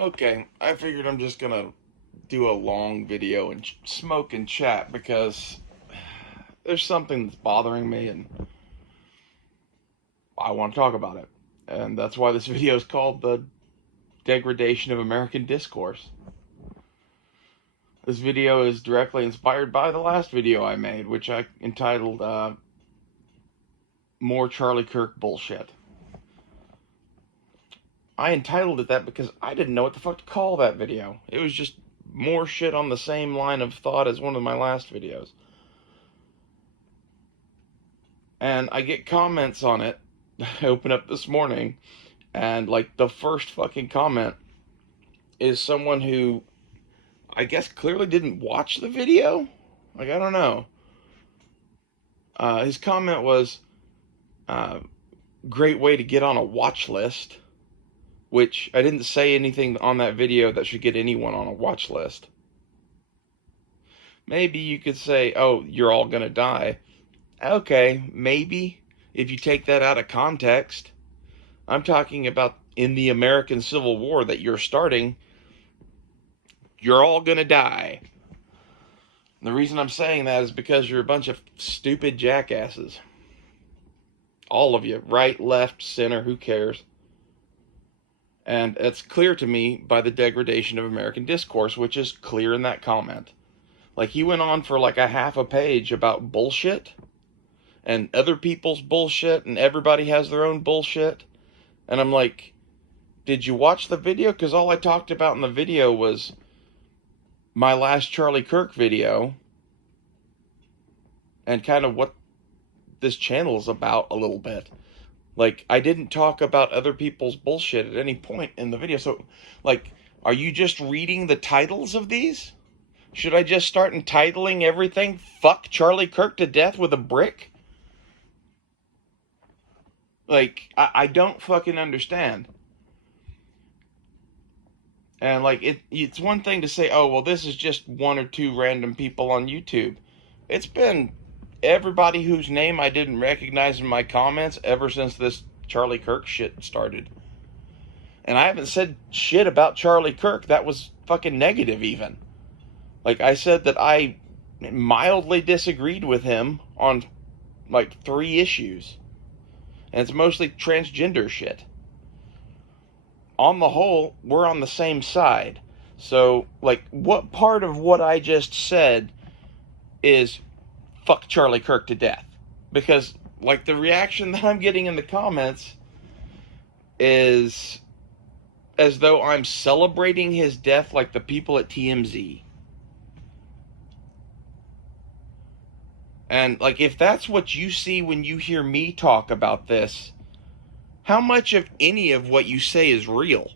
Okay, I figured I'm just gonna do a long video and smoke and chat because there's something that's bothering me and I want to talk about it. And that's why this video is called The Degradation of American Discourse. This video is directly inspired by the last video I made, which I entitled More Charlie Kirk Bullshit. I entitled it that because I didn't know what the fuck to call that video. It was just more shit on the same line of thought as one of my last videos. And I get comments on it. I open up this morning, and like the first fucking comment is someone who I guess clearly didn't watch the video. Like, I don't know. His comment was, great way to get on a watch list, which I didn't say anything on that video that should get anyone on a watch list. Maybe you could say, oh, you're all gonna die. Okay, maybe, if you take that out of context. I'm talking about in the American Civil War that you're starting, you're all gonna die. And the reason I'm saying that is because you're a bunch of stupid jackasses. All of you, right, left, center, who cares? And it's clear to me by the degradation of American discourse, which is clear in that comment. Like, he went on for like a half a page about bullshit and other people's bullshit, and everybody has their own bullshit. And I'm like, did you watch the video? Because all I talked about in the video was my last Charlie Kirk video and kind of what this channel is about a little bit. Like, I didn't talk about other people's bullshit at any point in the video. So, like, are you just reading the titles of these? Should I just start entitling everything "Fuck Charlie Kirk to death with a brick"? Like, I don't fucking understand. And, like, it's one thing to say, oh, well, this is just one or two random people on YouTube. It's been everybody whose name I didn't recognize in my comments ever since this Charlie Kirk shit started. And I haven't said shit about Charlie Kirk that was fucking negative even. Like, I said that I mildly disagreed with him on like 3 issues. And it's mostly transgender shit. On the whole, we're on the same side. So, like, what part of what I just said is fuck Charlie Kirk to death? Because, like, the reaction that I'm getting in the comments is as though I'm celebrating his death like the people at TMZ. And, like, if that's what you see when you hear me talk about this, how much of any of what you say is real?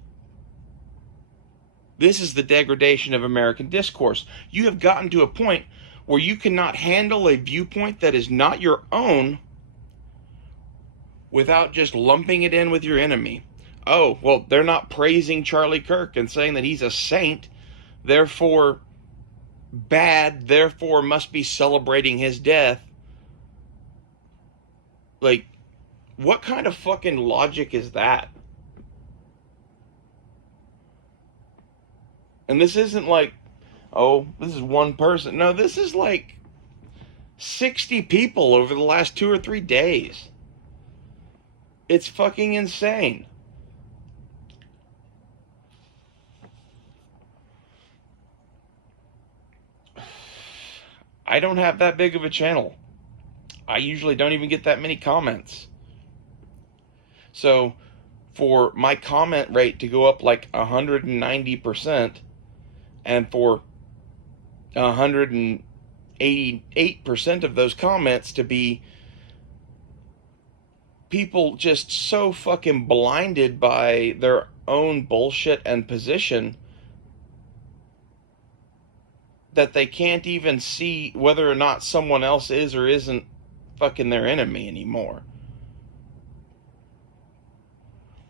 This is the degradation of American discourse. You have gotten to a point where you cannot handle a viewpoint that is not your own without just lumping it in with your enemy. Oh, well, they're not praising Charlie Kirk and saying that he's a saint, therefore bad, therefore must be celebrating his death. Like, what kind of fucking logic is that? And this isn't like, oh, this is one person. No, this is like 60 people over the last 2 or 3 days. It's fucking insane. I don't have that big of a channel. I usually don't even get that many comments. So, for my comment rate to go up like 190% and for 188% of those comments to be people just so fucking blinded by their own bullshit and position that they can't even see whether or not someone else is or isn't fucking their enemy anymore.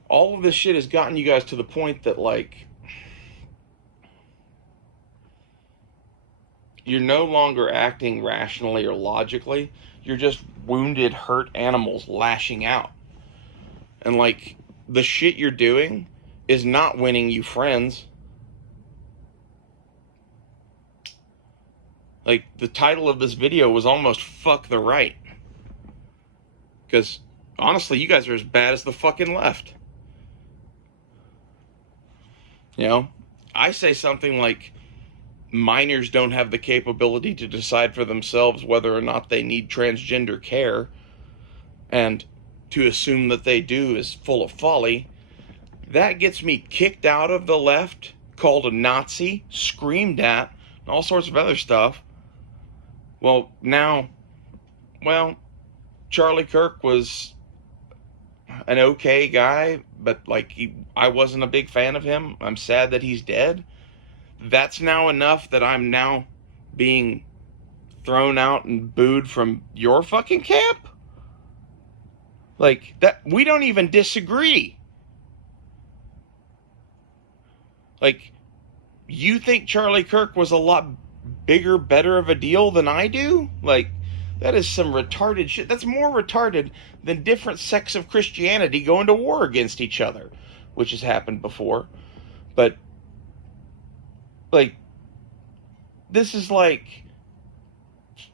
All of this shit has gotten you guys to the point that, like, you're no longer acting rationally or logically. You're just wounded, hurt animals lashing out. And, like, the shit you're doing is not winning you friends. Like, the title of this video was almost "Fuck the Right." Because, honestly, you guys are as bad as the fucking left. You know? I say something like, minors don't have the capability to decide for themselves whether or not they need transgender care, and to assume that they do is full of folly. That gets me kicked out of the left, called a Nazi, screamed at, and all sorts of other stuff. Well, now, Charlie Kirk was an okay guy, but like I wasn't a big fan of him. I'm sad that he's dead. That's now enough that I'm now being thrown out and booed from your fucking camp? Like, that, we don't even disagree. Like, you think Charlie Kirk was a lot bigger, better of a deal than I do? Like, that is some retarded shit. That's more retarded than different sects of Christianity going to war against each other, which has happened before. But, like, this is like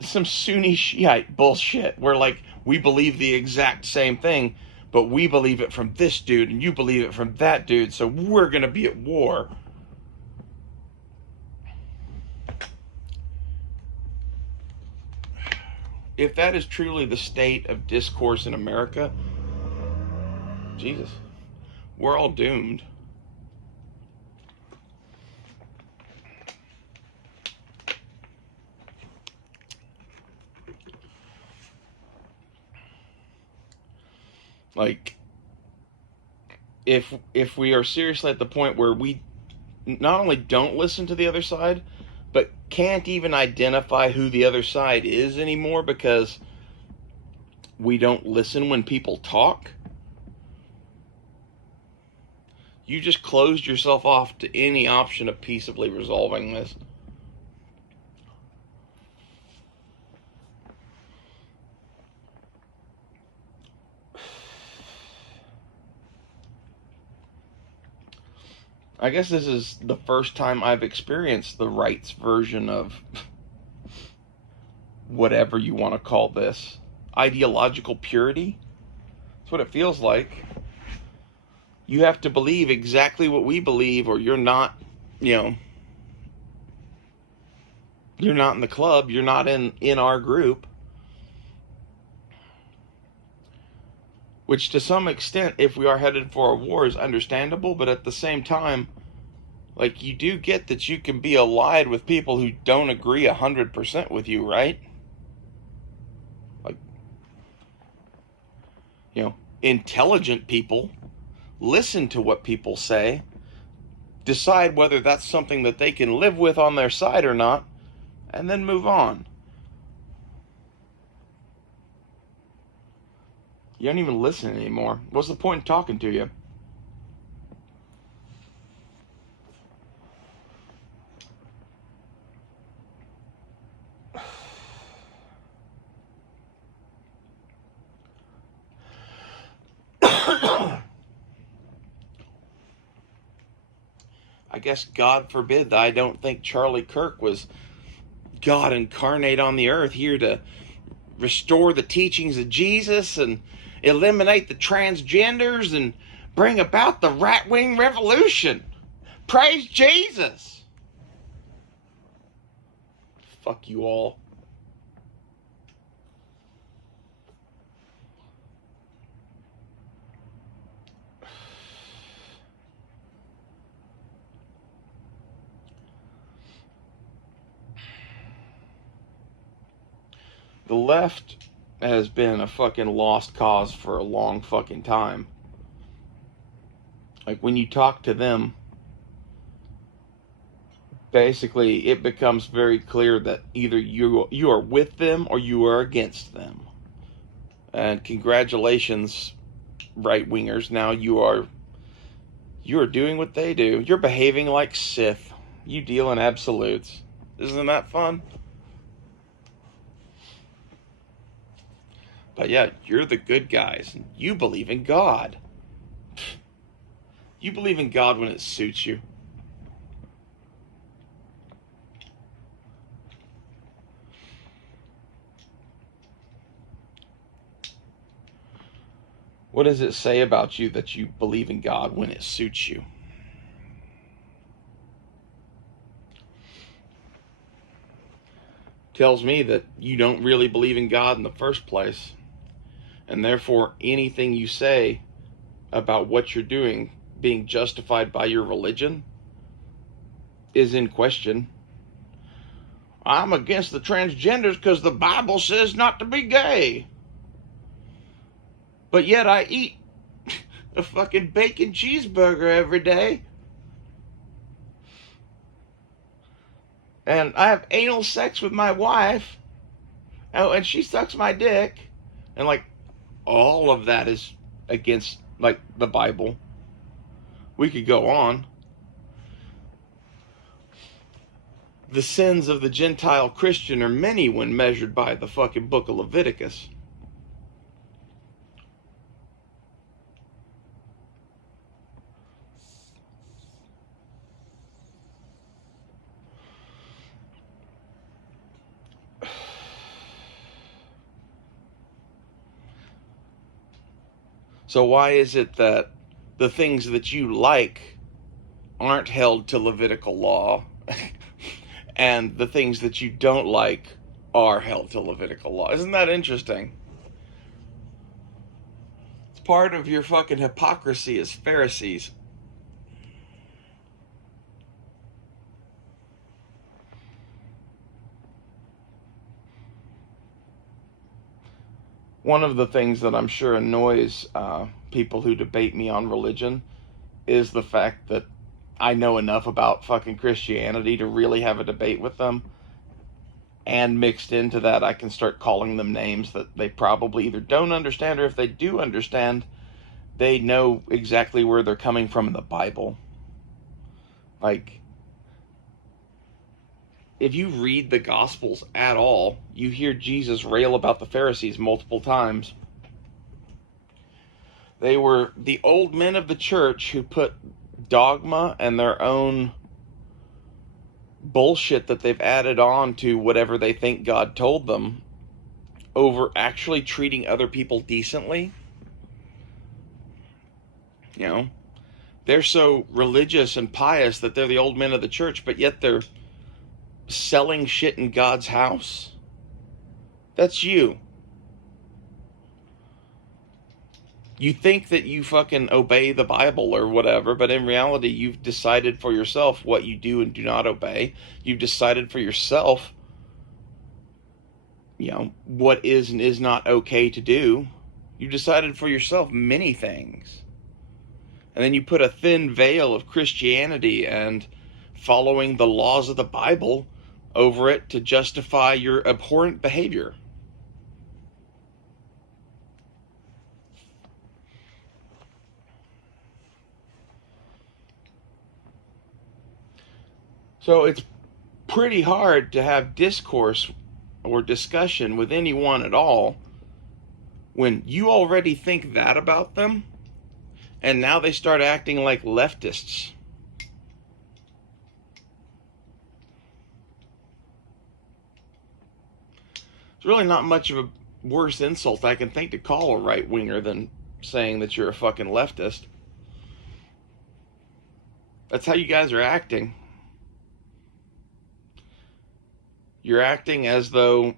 some Sunni Shiite bullshit where, like, we believe the exact same thing, but we believe it from this dude and you believe it from that dude, so we're gonna be at war. If that is truly the state of discourse in America, Jesus, we're all doomed. Like, if we are seriously at the point where we not only don't listen to the other side, but can't even identify who the other side is anymore because we don't listen when people talk, you just closed yourself off to any option of peaceably resolving this. I guess this is the first time I've experienced the right's version of whatever you want to call this. Ideological purity? That's what it feels like. You have to believe exactly what we believe, or you're not, you're not in the club, you're not in our group. Which, to some extent, if we are headed for a war, is understandable, but at the same time, like, you do get that you can be allied with people who don't agree 100% with you, right? Like, intelligent people listen to what people say, decide whether that's something that they can live with on their side or not, and then move on. You don't even listen anymore. What's the point in talking to you? I guess God forbid that I don't think Charlie Kirk was God incarnate on the earth here to restore the teachings of Jesus and eliminate the transgenders and bring about the right-wing revolution. Praise Jesus! Fuck you all. The left has been a fucking lost cause for a long fucking time. Like, when you talk to them, basically it becomes very clear that either you are with them or you are against them. And congratulations, right wingers. Now you are doing what they do. You're behaving like Sith. You deal in absolutes. Isn't that fun? But yeah, you're the good guys. You believe in God. You believe in God when it suits you. What does it say about you that you believe in God when it suits you? Tells me that you don't really believe in God in the first place. And therefore, anything you say about what you're doing being justified by your religion is in question. I'm against the transgenders because the Bible says not to be gay. But yet I eat a fucking bacon cheeseburger every day. And I have anal sex with my wife. Oh, and she sucks my dick. And like, all of that is against like the Bible. We could go on. The sins of the Gentile Christian are many when measured by the fucking book of Leviticus. So why is it that the things that you like aren't held to Levitical law and the things that you don't like are held to Levitical law? Isn't that interesting? It's part of your fucking hypocrisy as Pharisees. One of the things that I'm sure annoys people who debate me on religion is the fact that I know enough about fucking Christianity to really have a debate with them. And mixed into that, I can start calling them names that they probably either don't understand, or if they do understand, they know exactly where they're coming from in the Bible. Like, if you read the Gospels at all, you hear Jesus rail about the Pharisees multiple times. They were the old men of the church who put dogma and their own bullshit that they've added on to whatever they think God told them over actually treating other people decently. You know, they're so religious and pious that they're the old men of the church, but yet they're selling shit in God's house. That's you. You think that you fucking obey the Bible or whatever, but in reality, you've decided for yourself what you do and do not obey. You've decided for yourself, what is and is not okay to do. You've decided for yourself many things. And then you put a thin veil of Christianity and following the laws of the Bible over it to justify your abhorrent behavior. So it's pretty hard to have discourse or discussion with anyone at all when you already think that about them, and now they start acting like leftists. It's really not much of a worse insult I can think to call a right-winger than saying that you're a fucking leftist. That's how you guys are acting. You're acting as though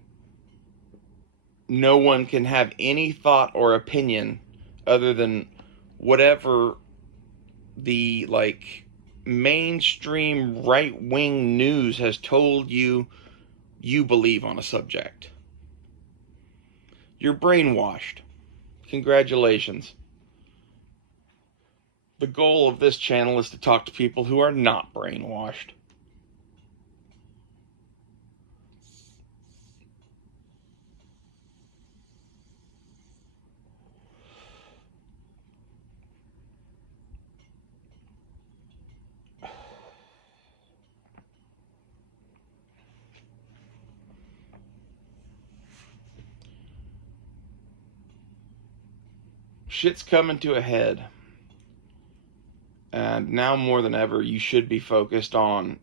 no one can have any thought or opinion other than whatever the mainstream right-wing news has told you believe on a subject. You're brainwashed. Congratulations. The goal of this channel is to talk to people who are not brainwashed. Shit's coming to a head. And now more than ever, you should be focused on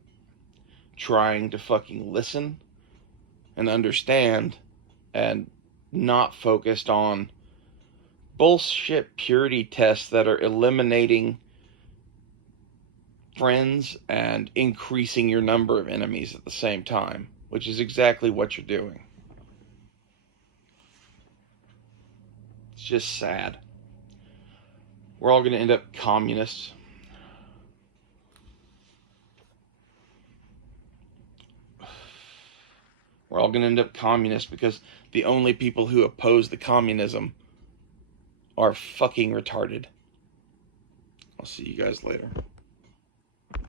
trying to fucking listen and understand, and not focused on bullshit purity tests that are eliminating friends and increasing your number of enemies at the same time, which is exactly what you're doing. It's just sad. We're all going to end up communists. We're all going to end up communists because the only people who oppose the communism are fucking retarded. I'll see you guys later.